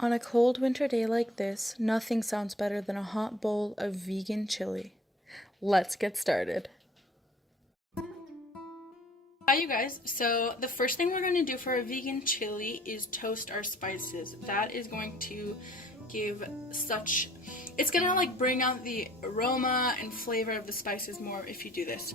On a cold winter day like this, nothing sounds better than a hot bowl of vegan chili. Let's get started. Hi you guys, so the first thing we're going to do for our vegan chili is toast our spices. That is going to give such, it's going to like bring out the aroma and flavor of the spices more if you do this.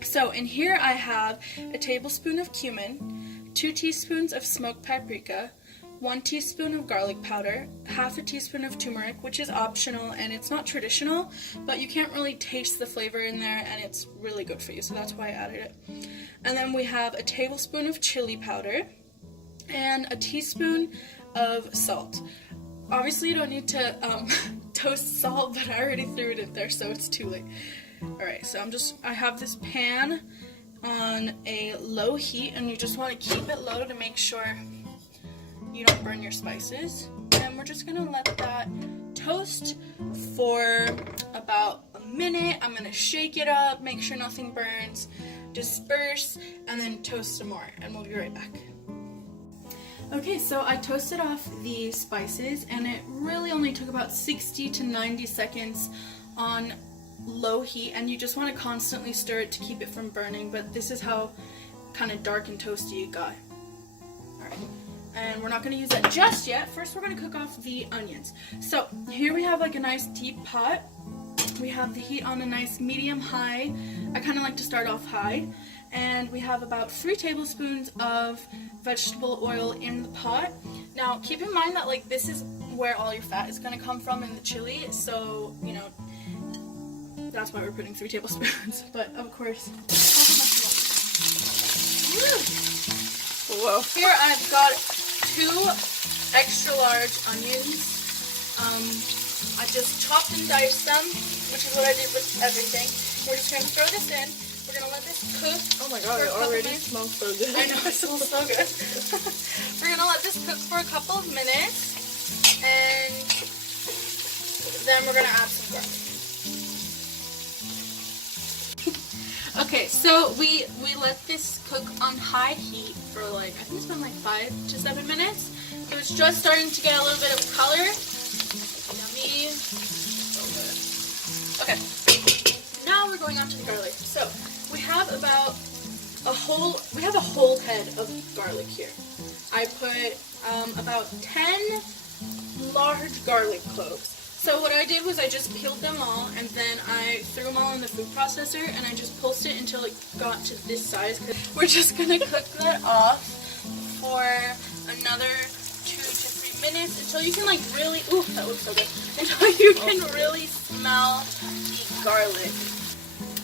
So in here I have a tablespoon of cumin, 2 teaspoons of smoked paprika, 1 teaspoon of garlic powder, half a teaspoon of turmeric, which is optional and it's not traditional, but you can't really taste the flavor in there and it's really good for you, so that's why I added it. And then we have a tablespoon of chili powder and a teaspoon of salt. Obviously you don't need to toast salt, but I already threw it in there, so it's too late. Alright, so I have this pan on a low heat, and you just want to keep it low to make sure you don't burn your spices. And we're just going to let that toast for about a minute. I'm going to shake it up, make sure nothing burns, disperse, and then toast some more, and we'll be right back. Okay, so I toasted off the spices, and it really only took about 60 to 90 seconds on low heat, and you just want to constantly stir it to keep it from burning, but this is how kind of dark and toasty it got. Alright, and we're not going to use that just yet. First we're going to cook off the onions. So here we have like a nice deep pot. We have the heat on a nice medium high. I kind of like to start off high. And we have about 3 tablespoons of vegetable oil in the pot. Now keep in mind that like this is where all your fat is going to come from in the chili, so you know that's why we're putting 3 tablespoons, but of course, whoa. Here I've got 2 extra large onions. I just chopped and diced them, which is what I did with everything. We're just going to throw this in. We're going to let this cook. Oh my god, it already smells so good. I know, it smells so good. We're going to let this cook for a couple of minutes, and then we're going to add some garlic. Okay, so we let this cook on high heat for like, I think it's been like 5 to 7 minutes. So it's just starting to get a little bit of color. Yummy. So good. Okay, now we're going on to the garlic. So we have about a whole head of garlic here. I put about 10 large garlic cloves. So what I did was I just peeled them all, and then I threw them all in the food processor, and I just pulsed it until it got to this size. We're just going to cook that off for another 2 to 3 minutes until you can like really, ooh, that looks so good, until you can really smell the garlic.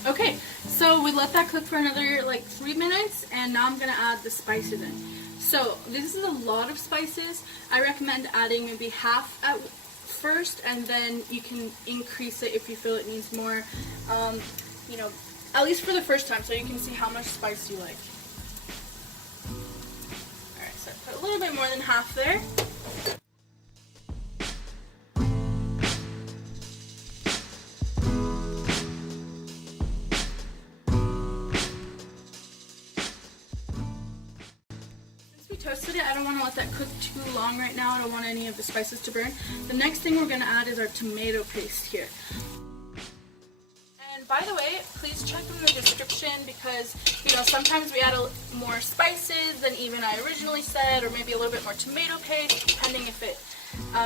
Okay, so we let that cook for another like 3 minutes, and now I'm going to add the spices in. So this is a lot of spices. I recommend adding maybe half at first, and then you can increase it if you feel it needs more, you know, at least for the first time, so you can see how much spice you like. Alright, so I put a little bit more than half there. Toasted it. I don't want to let that cook too long right now. I don't want any of the spices to burn. The next thing we're going to add is our tomato paste here. And by the way, please check in the description because, you know, sometimes we add more spices than even I originally said, or maybe a little bit more tomato paste, depending if it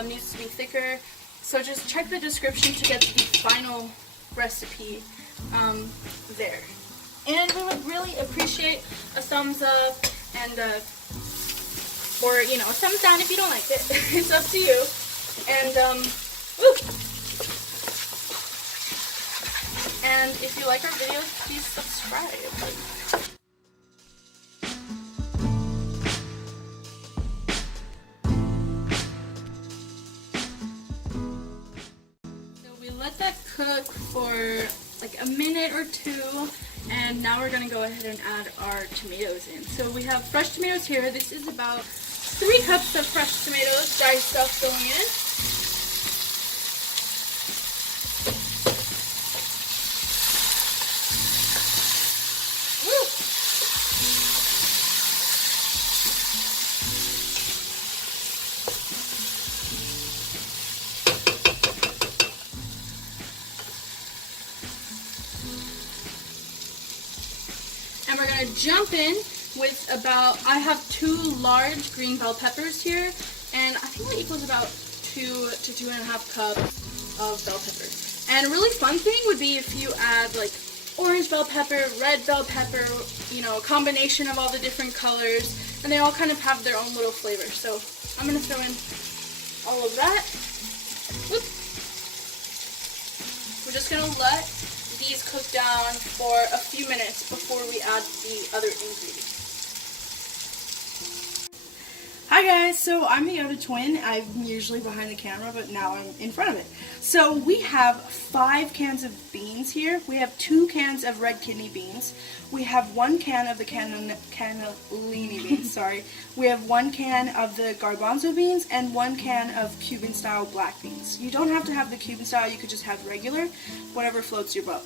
needs to be thicker. So just check the description to get the final recipe there. And we would really appreciate a thumbs up and or, you know, a thumbs down if you don't like it. It's up to you. And, woo! And if you like our videos, please subscribe. So we let that cook for like a minute or 2. And now we're going to go ahead and add our tomatoes in. So we have fresh tomatoes here. This is about 3 cups of fresh tomatoes diced up going in. Woo! jump in with I have 2 large green bell peppers here, and I think that equals about 2 to 2.5 cups of bell peppers. And a really fun thing would be if you add like orange bell pepper, red bell pepper, you know, a combination of all the different colors, and they all kind of have their own little flavor. So I'm going to throw in all of that. Whoop. We're just going to let these cook down for a few minutes before we add the other ingredients. Hi guys, so I'm the other twin. I'm usually behind the camera, but now I'm in front of it. So we have 5 cans of beans here. We have 2 cans of red kidney beans. We have 1 can of the cannellini beans, sorry. We have 1 can of the garbanzo beans and 1 can of Cuban style black beans. You don't have to have the Cuban style, you could just have regular, whatever floats your boat.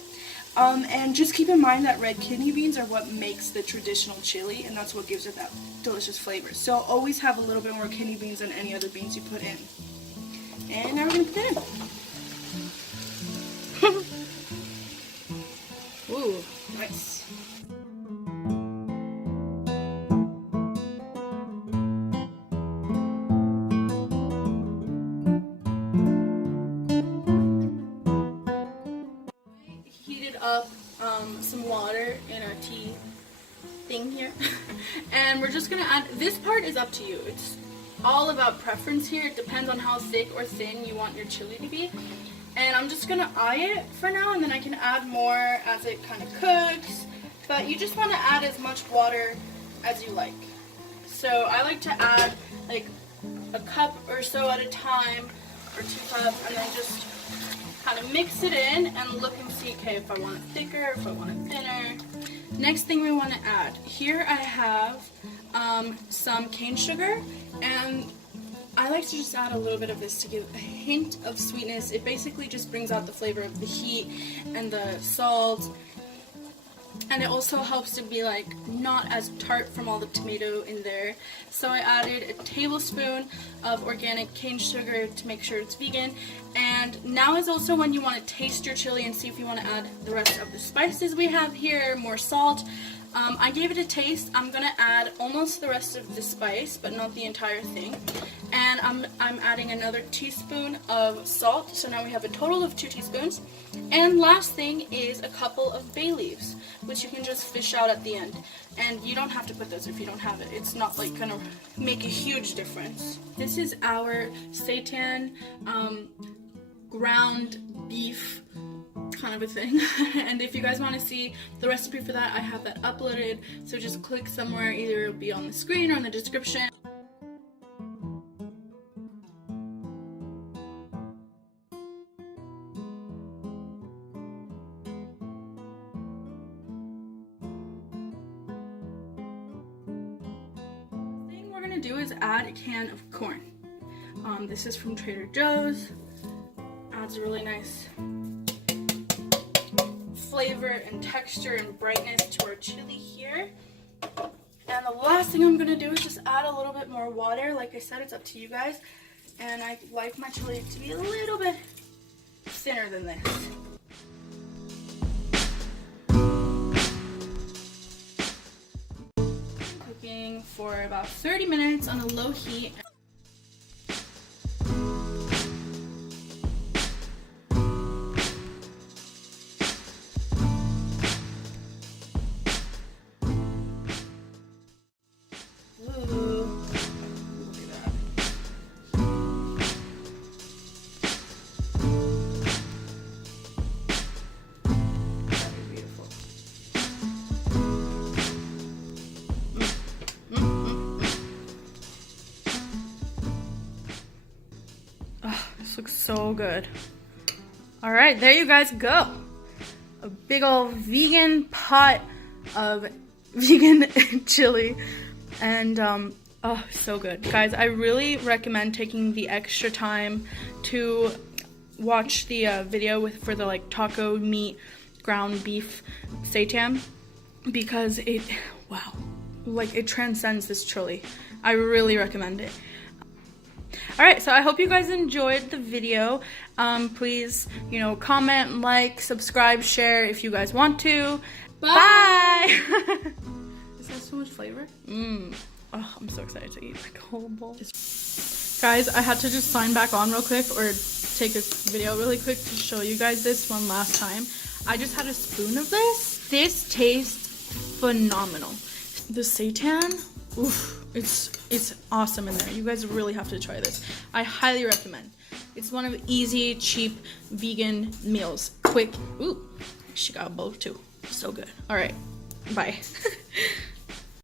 And just keep in mind that red kidney beans are what makes the traditional chili, and that's what gives it that delicious flavor. So always have a little bit more kidney beans than any other beans you put in. And now we're going to put it in. Ooh, nice. Up some water in our tea thing here and we're just gonna add, this part is up to you, it's all about preference here, it depends on how thick or thin you want your chili to be, and I'm just gonna eye it for now, and then I can add more as it kind of cooks, but you just want to add as much water as you like. So I like to add like a cup or so at a time, or 2 cups, and then just kind of mix it in and look and see, okay, if I want it thicker, if I want it thinner. Next thing we want to add, here I have some cane sugar, and I like to just add a little bit of this to give a hint of sweetness. It basically just brings out the flavor of the heat and the salt, and it also helps to be like not as tart from all the tomato in there. So I added a tablespoon of organic cane sugar to make sure it's vegan. And now is also when you want to taste your chili and see if you want to add the rest of the spices we have here, more salt. I gave it a taste. I'm gonna add almost the rest of the spice, but not the entire thing. And I'm adding another teaspoon of salt. So now we have a total of 2 teaspoons. And last thing is a couple of bay leaves, which you can just fish out at the end. And you don't have to put those if you don't have it. It's not like gonna make a huge difference. This is our seitan ground beef kind of a thing. And if you guys want to see the recipe for that, I have that uploaded, so just click somewhere, either it'll be on the screen or in the description. The thing we're going to do is add a can of corn. This is from Trader Joe's. Adds a really nice flavor and texture and brightness to our chili here. And the last thing I'm going to do is just add a little bit more water. Like I said, it's up to you guys. And I like my chili to be a little bit thinner than this. Cooking for about 30 minutes on a low heat. Looks so good. All right, there you guys go. A big old vegan pot of vegan chili, and oh, so good. Guys, I really recommend taking the extra time to watch the video for the like taco meat ground beef seitan, because it, wow, like it transcends this chili. I really recommend it. Alright, so I hope you guys enjoyed the video. Please, comment, like, subscribe, share if you guys want to. Bye! Bye. has so much flavor. Oh, I'm so excited to eat like a whole bowl. Guys, I had to just sign back on real quick or take a video really quick to show you guys this one last time. I just had a spoon of this. This tastes phenomenal. The seitan, oof, it's awesome in there. You guys really have to try this. I highly recommend. It's one of easy, cheap, vegan meals. Quick. Ooh, she got both too. So good. All right, bye.